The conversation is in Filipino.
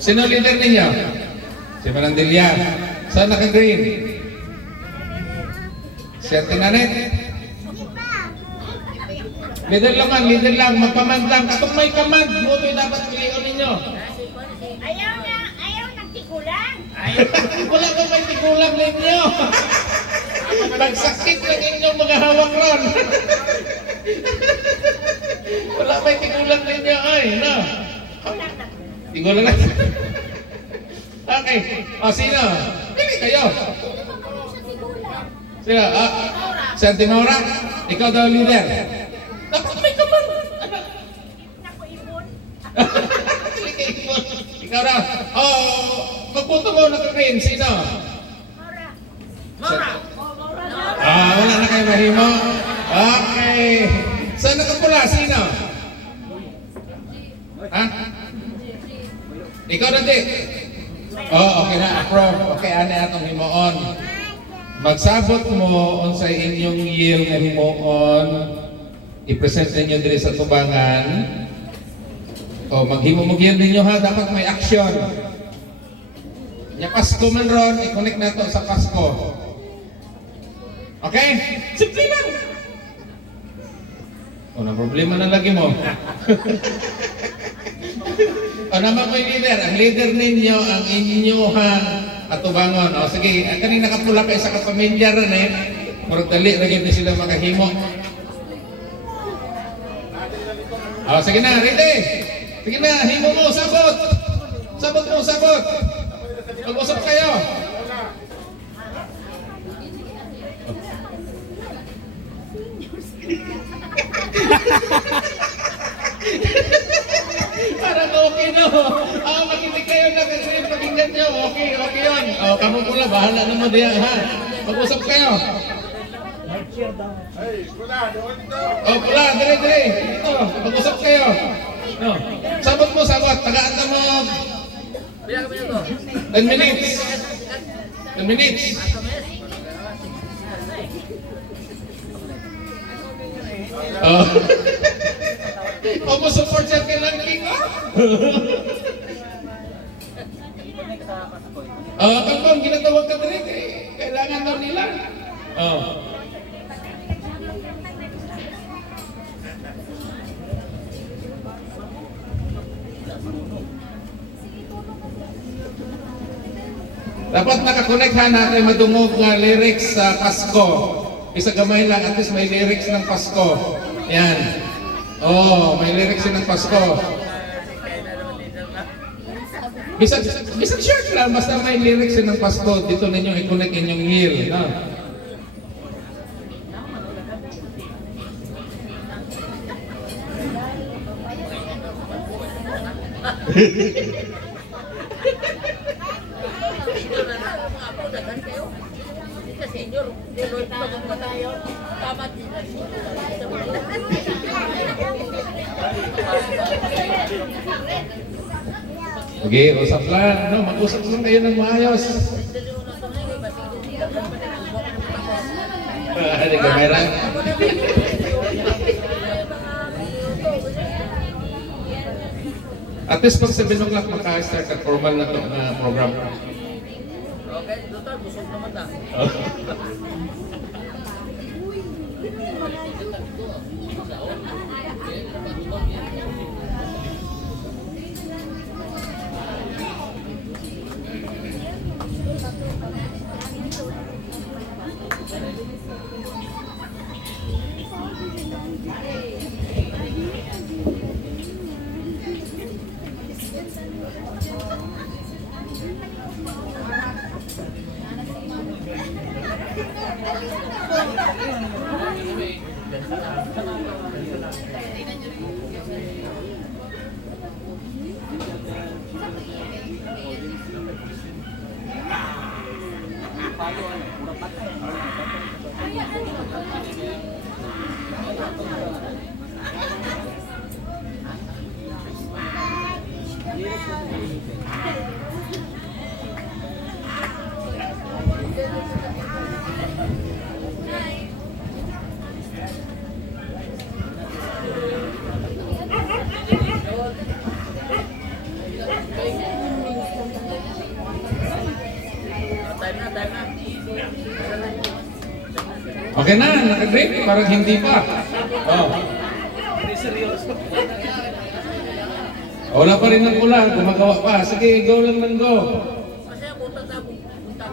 Sino leader ninyo? Si Manandilya. Saan naka-green? Si Ate Nanet? Leader lang, magkamad lang. Katong may kamad, mo ito'y dapat piliin ninyo. Ayaw nagtikulang. Wala ba may tikulang ninyo? Nagsakit lang inyong mga hawak ron. Wala may tikulang ninyo ay, no? Tikulang na. Okay. O, sino? Pili kayo. Sino? Si Auntie Maura? Ikaw daw leader. Dapat may kamad. Naku, ibon. Pili ka ibon. Ikaw daw. Magpunto mo naka-green. Sino? Maura. Wala na kayo mahimo. Okay. Saan nakapula? Sino? Ha? Ikaw na di. Okay na. Approve. Okay, ane atong himoon. Magsabot mo unsay inyong yield nga himoon. I-present ninyo diri sa tubangan. Maghimo mo yield ninyo ha. Dapat may action. Nya Pasko man ron. I-connect na to sa Pasko. Okay? Simple lang. Na problema na lagi mo. Naman ko yung leader. Ang leader ninyo, ang inyong atubangon. Sige, kaning nakapula kayo sa kapamilya rin eh. Murag dali, lagi din sila makahimo. Sige na, ready? Sige na, himo mo, sabot. Sabot mo, sabot. Mag-usap kayo. Parang okay no. Makinig kayo na kasi yung pakinggan nyo. Okay yun. Kamu pula, bahala naman diyan ha. Mag-usap kayo. Pula, dire. Dito, mag-usap kayo. Sabot mo, sabot. Tagaan na mo. 10 minutes. 10 minutes. Mo support siya kay Langking Kung ginatawag ka rin, kailangan daw nila. Dapat nakakonect natin madungog nga lyrics sa Pasko. Isa gamay lang, at least may lyrics ng Pasko. Yan. May lyrics ng Pasko. Bisag short lang, basta may lyrics ng Pasko, dito ninyo i-connect inyong year. No? Okay, usap lang. Mag-usap lang kayo ng maayos. Hindi ka mayroon. At least pag 7 o'clock maka-start ang formal na program. Okay, total, busog naman na. Time na, time na. Okay na, nakagrade. Parang hindi pa. Oh. Wala pa rin ang ulan, gumagawa pa. Sige, go lang ng go. Kasi punta tayo. Punta.